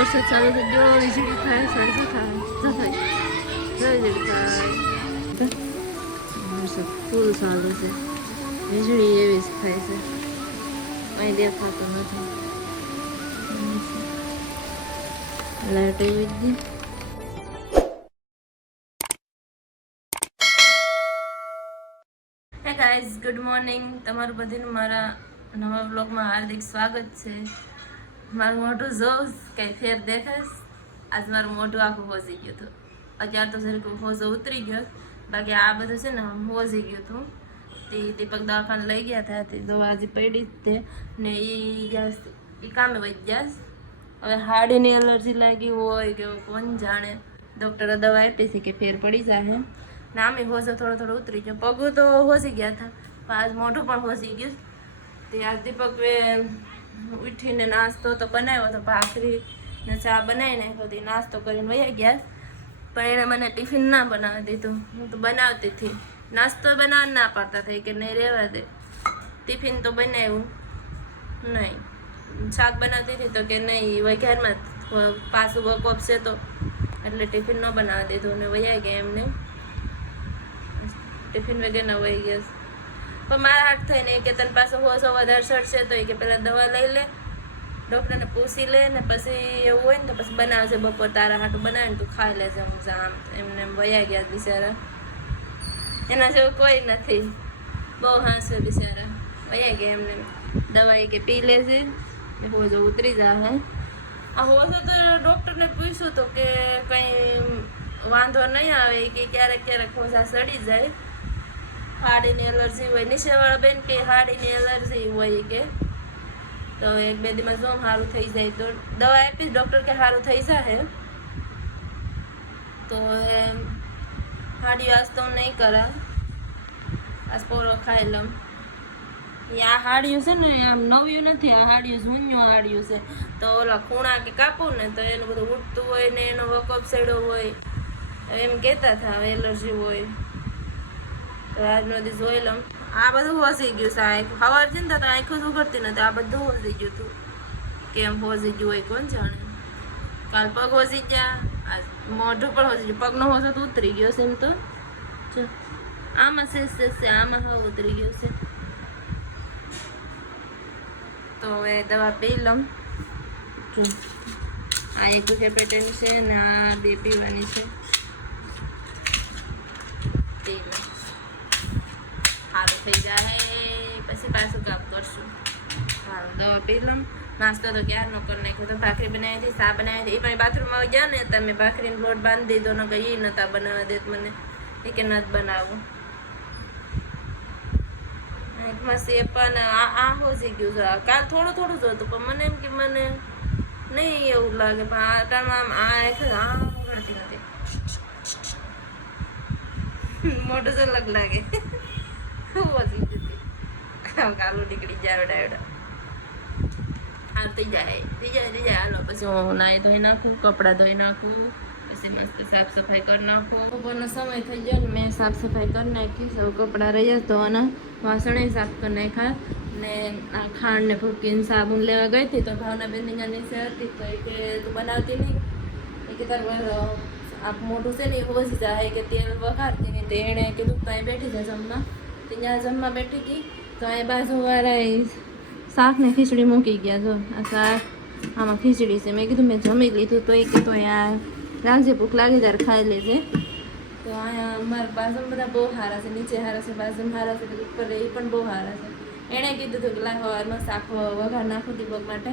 વરસાદ ચાલુ થઈ ગયો. વીજળી થાય, સળસી થાય, વીજળી થાય. વરસાદ ફૂલ ચાલુ છે. વીજળી એવી જ થાય છે. કંઈ દેખાતું નથી. લાઈટ એવી જ નહીં. Hey guys, good morning. તમારું બધાનું મારા નવા વ્લોગમાં હાર્દિક સ્વાગત છે. મારું મોઢું જોઉં કંઈ ફેર દેખાશ. આજ મારું મોઢું આખું હોજી ગયું હતું. અત્યારે તો જરીક હોજો ઉતરી ગયો, બાકી આ બધું છે ને હોજી ગયું હતું. તે દીપક દવાખાને લઈ ગયા હતા, તે દવા હજી પડી જ તે ને એ કામે વહી ગયા. હવે હાર્ડની એલર્જી લાગી હોય કે કોણ જાણે. ડૉક્ટરે દવા આપી છે કે ફેર પડી જાય. ને આમે હોજો થોડો ઉતરી ગયો. પગું તો હોજી ગયા હતા, પણ આજ મોઢું પણ હોજી ગયું. તે આજ દીપક ઉઠીને નાસ્તો તો બનાવ્યો હતો, ભાખરી ને ચા બનાવી નાખ્યો હતી. નાસ્તો કરીને વયા ગયા, પણ એણે મને ટિફિન ના બનાવી દીધું. હું તો બનાવતી હતી, નાસ્તો બનાવવા ના પાડતા થઈ કે નહીં રહેવા દે. ટિફિન તો બનાવ્યું નહીં. શાક બનાવતી હતી તો કે નહીં વઘારમાં પાછું વક આપશે તો એટલે ટિફિન ન બનાવી દીધું ને વયા ગયા. એમને ટિફિન વગેરે ન વહી ગયા. પણ મારા હાથ થઈને કે તને પાછો હોશો વધારે ચડશે તો એ કે પહેલાં દવા લઈ લે, ડૉક્ટરને પૂછી લે ને પછી એવું હોય ને તો પછી બનાવશે. બપોર તારા હાટું બનાવીને તું ખાઈ લેજે. આમ એમને વયા ગયા બિચારા. એના જેવું કોઈ નથી. બહુ હાંસવે બિચારા. વયા ગયા એમને. દવા કે પી લેશે, હોજો ઉતરી જાય. આ હોજો તો ડૉક્ટરને પૂછ્યું તો કે કંઈ વાંધો નહીં આવે કે ક્યારેક હોજા સડી જાય. હાડીની એલર્જી હોય. નિશાવાળા બેન કે હાડીની એલર્જી હોય કે તો 1-2 દિવસ જો સારું થઈ જાય તો દવા આપી. ડૉક્ટર કે સારું થઈ જાય તો હાડીઓ આજ તો નહીં કરા, આજ પોરો ખાઈ લઉં. આ હાડિયું છે ને આમ નવ્યું નથી. આ હાડિયું જૂન્યું હાડિયું છે. તો ઓલા ખૂણા કે કાપું ને તો એનું બધું ઉઠતું હોય ને એનો વકઅપ સડ્યો હોય એમ કહેતા હતા એલર્જી હોય. તો આજનો દી જોઈ લઉં. આ બધું હોસી ગયું છે. સવાર છે ને તો આંખો જ ઉઘડતી નથી. આ બધું હોસી ગયું હતું. કેમ હોસી ગયું હોય કોણ જાણે. કાલ પગ હોસી ગયા, આજ મોઢું પણ હોસી ગયું. પગનો હોસો તો ઉતરી ગયો છે એમ તો. આમાં છે આમાં હવે ઉતરી ગયું છે. તો હવે દવા પી લઉં. જો આ એક પેટર્ન છે ને આ 2 પીવાની છે. સારું થઈ જાય પછી પાછું કામ કરશું. સારું દવા પી લઉં. નાસ્તો તો ક્યારનો કરી નાખ્યો તો. ભાખરી બનાવી હતી, ચા બનાવી હતી. એ પણ બાથરૂમમાં ગયા ને તમે ભાખરીનો લોટ બાંધી દીધો ને કંઈ એ નહોતા બનાવવા દેત મને. એ કે નથી બનાવવું. મસ્ત એ પણ આ હોજી ગયું છે. કાલ થોડું જોતું પણ મને એમ કે મને નહીં એવું લાગે. પણ આ ટાઈમમાં આ વગડતી નથી. મોઢું તો અલગ લાગે. હોજી ગયું કાલું નીકળી જાય ડાયડા. હા થઈ જાય. હાલો પછી હું નાહી ધોઈ નાખું, કપડાં ધોઈ નાખું, પછી મસ્ત સાફ સફાઈ કરી નાખો. બપોરનો સમય થઈ ગયો ને મેં સાફ સફાઈ કરી નાખી. સૌ કપડાં રહ્યા તો અને વાસણે સાફ કરી નાખ્યા. ને આ ખાંડ ને ફૂકીને સાબુન લેવા ગઈ હતી તો ભાવના બેન નીચે હતી તો એ કે તું બનાવતી નહીં. એ કે તારું આ મોઢું છે ને એ હોજી જાય કે તેલ વઘારતી નહીં. તો એણે કીધું તો અહીં બેઠી જાય જમવા. તો ત્યાં જમવા બેઠી હતી તો અહીં બાજુવાળા શાક ને ખીચડી મૂકી ગયા. જો આ શાક આમાં ખીચડી છે. મેં કીધું મેં જમી લીધું તો એ કીધું આ રાખજે, ભૂખ લાગી ત્યારે ખાઈ લેજે. તો અહીંયા અમારા બાજુમાં બધા બહુ સારા છે. નીચે સારા છે, બાજુમાં સારા છે, ઉપર એ પણ બહુ સારા છે. એણે કીધું હતું કે લાવ હવારમાં શાક વઘાર નાખું દીપક માટે.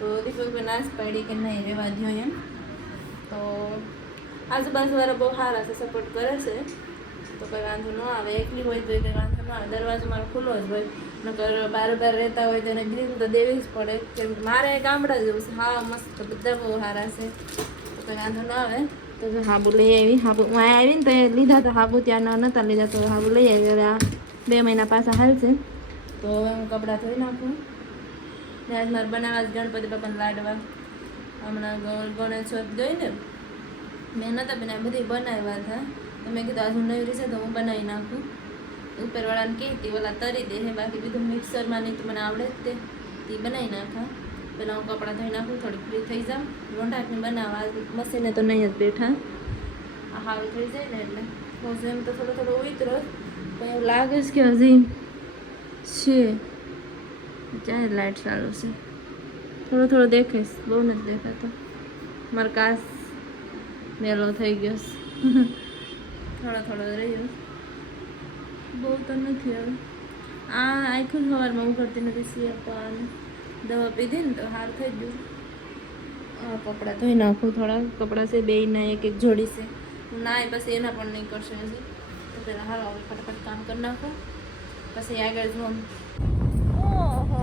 તો દીપક નાશ પાડી કે નહીં રહેવા દો એમ. તો આજુબાજુવાળા બહુ સારા છે, સપોર્ટ કરે છે. તો કંઈ વાંધો ન આવે. એકલી હોય તો કંઈ વાંધો ન આવે. દરવાજો મારો ખુલ્લો જ હોય. નકર બાર રહેતા હોય તો એને ગ્રીલ તો દેવી જ પડે. કેમ મારે ગામડા જેવું છે. હા મસ્ત બધા બહુ સારા છે. તો કંઈ વાંધો ન આવે. તો જો હાબુ લઈ આવી. હાબુ હું અહીંયા આવીને તો એ લીધા હતા હાબુ. ત્યાં નહોતા લીધા તો હાબુ લઈ આવી. હવે આ 2 મહિના પાછા હાલ છે. તો હવે હું કપડાં ધોઈ નાખું. ને આજ મારે બનાવવા જ ગણપતિ બાપાને લાડવા. હમણાં ગણેશ ચોથ ગઈ ને મેં નહોતા બનાવ્યા, બધી બનાવ્યા હતા. તો મેં કીધું આજ હું નવરી છે તો હું બનાવી નાખું. ઉપરવાળાને કહેતી ઓલા તરી દે. બાકી બીજું મિક્સરમાં નહીં તો મને આવડે જ તે બનાવી નાખા. પેલા હું કપડાં ધોઈ નાખું, થોડીક ફ્રી થઈ જાઉં. રોંઢાકને બનાવવા મશીને તો નહીં જ બેઠા, આ હારું થઈ જાય ને એટલે પછી એમ તો થોડો થોડો ઉતરો પણ એવું લાગે છે કે હજી છે. ચારે લાઇટ ચાલુ છે, થોડો થોડો દેખાઈશ, બહુ નથી દેખાતો. મારો કાચ મેલો થઈ ગયો છે. થોડો થોડો રહ્યો, બહુ તો નથી હવે. આ આખું સવારમાં ઉઘડતી નથી, સિયા પણ દવા પીધી ને તો હાર થઈ ગયું. કપડાં ધોઈ નાખું, થોડા કપડાં છે બેયના એક એક જોડી છે. નાય પછી એના પણ નહીં કરશે હજી, તો પહેલાં હાલો હવે ફટાફટ કામ કરી નાખો પછી આગળ જો. ઓહો,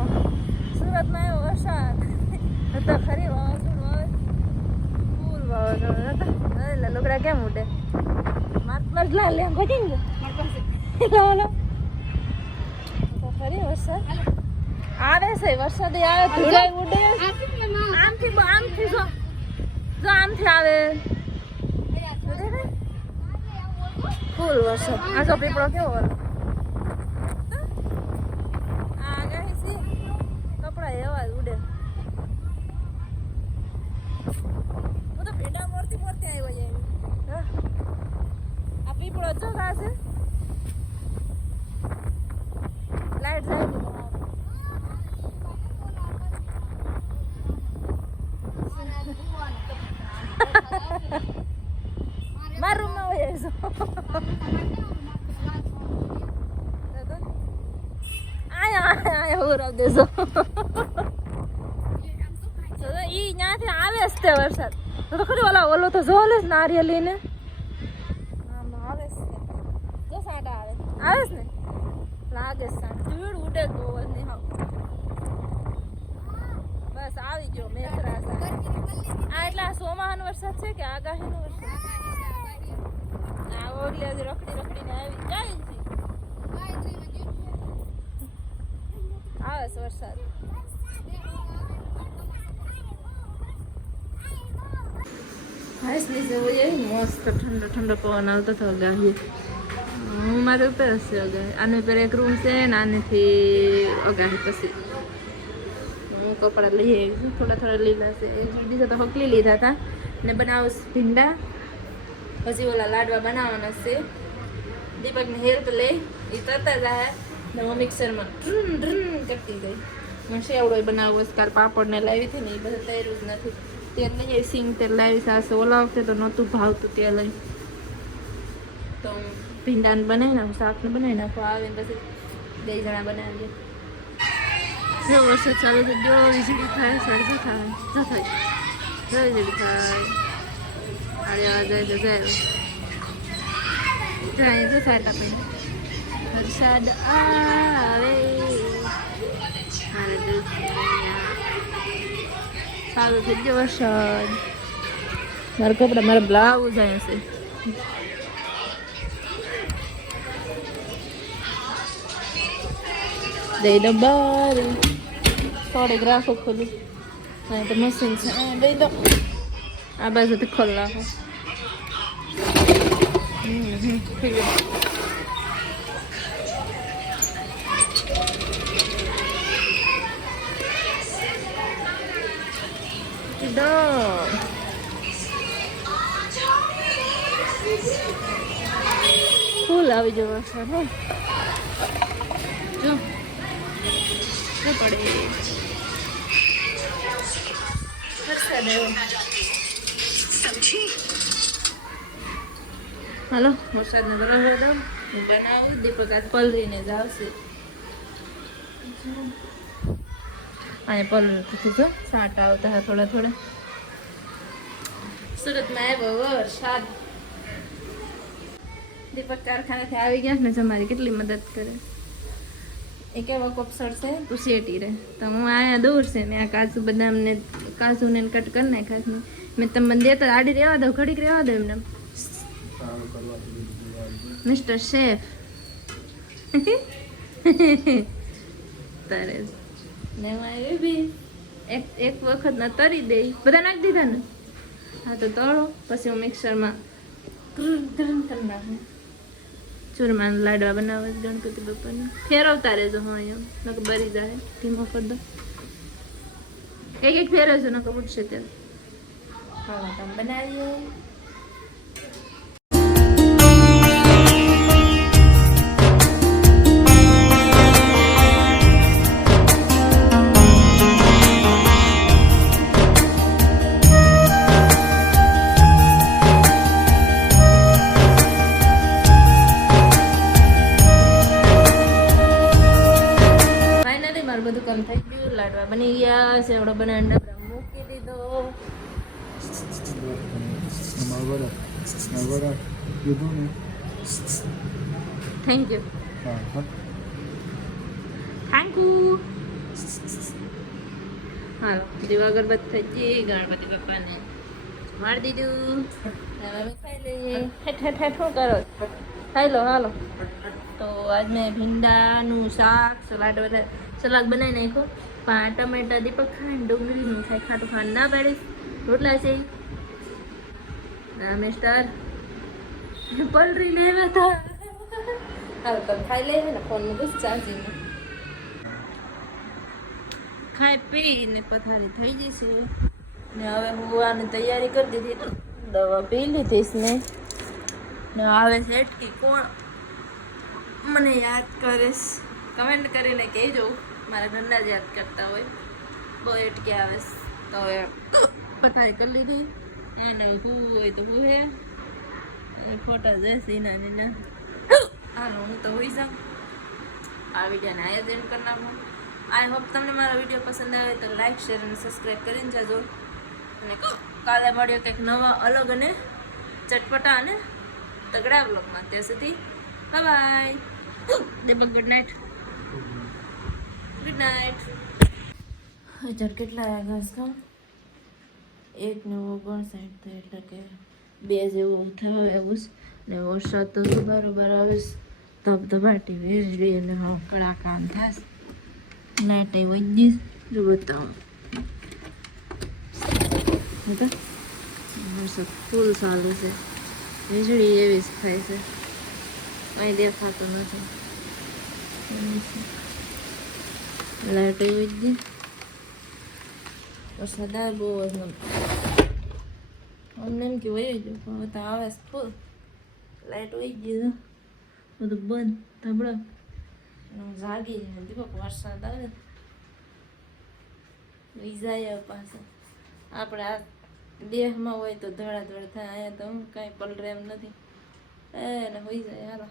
સુરતમાં એવો વરસાદ હતો ખરી, વાવાઝોડું આવે, ફૂલ વાવાઝોડું હતા. એટલે લુગડા કેમ ઉડે? માર લાલ લે ગોતી ને લો તો ખરી વરસાદ આવે છે. વરસાદ આવે, ધૂળાઈ ઉડે આમથી જો આમથી આવે ફૂલ વરસાદ. આ તો પીપળો કેવો આગાહી છે, કપડા એવા જ ઉડે. હું તો ભેડા મોરતી આવ્યો જાય. આ પીપળો જો છે, લાઈટ જાય મારા રૂમમાં હોય છો. આયા હું રાખ દેજો. ઈ ત્યાંથી આવે જ તે વરસાદ તો ખરી. ઓલો તો જો લે નારિયેલી ને આવે છે, જો સાટા આવે છે ને, લાગે સાટ ધૂળ ઉડે તો નહીં. હા બસ આવી ગયો મેઘરાજા. આ એટલે આ સોમાહાનો વરસાદ છે કે આગાહીનો વરસાદ? આ ઓગલે હજી રખડીને આવી જાય છે. આવે છે વરસાદ. હાઈસ નીચે હોય મસ્ત ઠંડો ઠંડો પવન આવતો હતો અગાહી. હું મારે ઉપર હશે અગાહી. આને ઉપર એક રૂમ છે ને આનેથી અગાહી પછી હું કપડાં લઈ આવી છું. થોડા થોડા લીલા છે, એક બીજા તો હકલી લીધા હતા ને બનાવું ભીંડા. પછી ઓલા લાડવા બનાવવાના છે. દીપકને હેલ્પ લઈ એ તરતા જાય ને હું મિક્સરમાં ડ્રન ડ્રન કરતી ગઈ. મને શેવડો બનાવવો છે, કાલ પાપડને લાવી હતી ને એ બધું તૈયાર જ નથી. તેલ નહીં આવી, સિંગ તેલ લાવી સાસે. ઓલા વખતે તો નહોતું ભાવતું તેલ અહીં, તો ભીંડાને બનાવી નાખું, શાકને બનાવી નાખું. આવે ને પછી 2 જણા બનાવીએ. જો વરસાદ ચાલુ થઈ ગયો, વીજળી થાય, સળગી થાય, વીજળી થાય. અરે આ જાય તો જાય જાય તો થાય આપણે. વરસાદ આવે મારે દિલ ચાલુ થઈ ગયો વરસાદ. મારા કપડા મારા બ્લાઉઝ આવ્યા છે. દઈ દો બાર, થોડીક રાખો ખોલી. અહીં તો મશીન છે, દઈ દો. આ બાજુથી ખોલ રાખો. ફૂલ આવી જવો વરસાદ. હો જો પડે વરસાદ આવ્યો. હાલો વરસાદને બરાબર દો, હું બનાવું. દીપક આજ પલરીને જ આવશે. અહીંયા પલરતું જો સાટ આવતા હા થોડા થોડા. સુરતમાં આવ્યો વરસાદ. દીપક કારખાનેથી આવી ગયા ને તમારી કેટલી મદદ કરે. એક એવો કોપસર છે તું શેટી રહે તો હું અહીંયા દૂર છે. મેં આ કાજુ બદામને કાજુને કટ કરી નાખ્યા. મેં તમને દેતા આડી રહેવા દઉં, ઘડીક રહેવા દઉં એમને. મિસ્ટર શેફ તારે ને એ બી એક વખત ના તરી દે. બધા નાખી દીધા ને? હા તો તળો પછી હું મિક્સરમાં કરી નાખું. ચૂરમાના લાડવા બનાવે ગણપતિ બાપાને. ફેરવતા રહેજો. હા એમ નક બરી જાય, ધીમો કરી દો. એક ફેરવે છે નકર ઉઠશે તેલ. હા તમે બનાવીએ. ફાઇનલી મારું બધું કામ થઈ ગયું. લાડવા બની ગયા. સેવડો બનાવીને ડબરા મૂકી દીધો. Thank you. Thank you. હાલો દીવા અગરબત્તી થઈ ગઈ. ગણપતિ બાપાને મારી દીધું. હવે અમે ખાઈ લઈએ. હેઠ હેઠ હેઠ શું કરો? ખાઈ લો હાલો. તો આજ મેં ભીંડાનું શાક સલાડ બનાવી નાખ્યું. પણ ટમેટા દીપક ખાય ને ડુંગળીનું ખાય. ખાટું ખાવાનું ના પાડીશ. રોટલા છે મિસ્ટર પલરી લેવા હતા. હાલો તો ખાઈ લઈએ ને. ફોન મૂકું ચાર્જિંગમાં. ખાઈ પીને પથારી થઈ જશે ને હવે હું આની તૈયારી કરી દીધી. દવા પી લીધીશ ને આવે છે અટકી. કોણ મને યાદ કરીશ કમેન્ટ કરીને કહેજો. મારા ઘરના જ યાદ કરતા હોય. બહુ અટકી આવે તો હવે પથારી કરી લીધી. અને હું હોય તો હું હે ફોટા જશે ના હાલો હું તો હોઈ જાઉં. આ વિડીયોને આયોજન કરી નાખું. આઈ હોપ તમને મારો વિડીયો પસંદ આવે તો લાઈક શેર અને સબસ્ક્રાઈબ કરીને જાજો. અને કાલે મળ્યો કંઈક નવા અલગ અને ચટપટા અને તગડા બ્લોગમાં. ત્યાં સુધી બાય બાય. દીપક ગુડ નાઇટ. Good night. અત્યારે કેટલા વાગ્યા છે? 1:59 થાય એટલે કે 2 જેવું થવા એવું છે. ને વરસાદ તો બરોબર આવે છે. ધબધબાટી વીજળી અને કડાકા થાય. લાઈટ એ વહી જો બતાવો. વરસાદ ફૂલ ચાલુ છે. વીજળી એવી જ થાય છે. કંઈ દેખાતું નથી. લાઈટ એ વહી વરસાદ આવે બહુ જ અમને એમ કે વહી ગયું પણ તો આવે ફૂલ. લાઈટ વહી ગઈ બધું બંધ ધબડો. જાગી દીપક વરસાદ આવે વિજાય પાછા. આપણે આ દેહમાં હોય તો ધડાધડ થાય. અહીંયા તો હું કાંઈ પલરે એમ નથી. એને હોઈ જાય હાલો.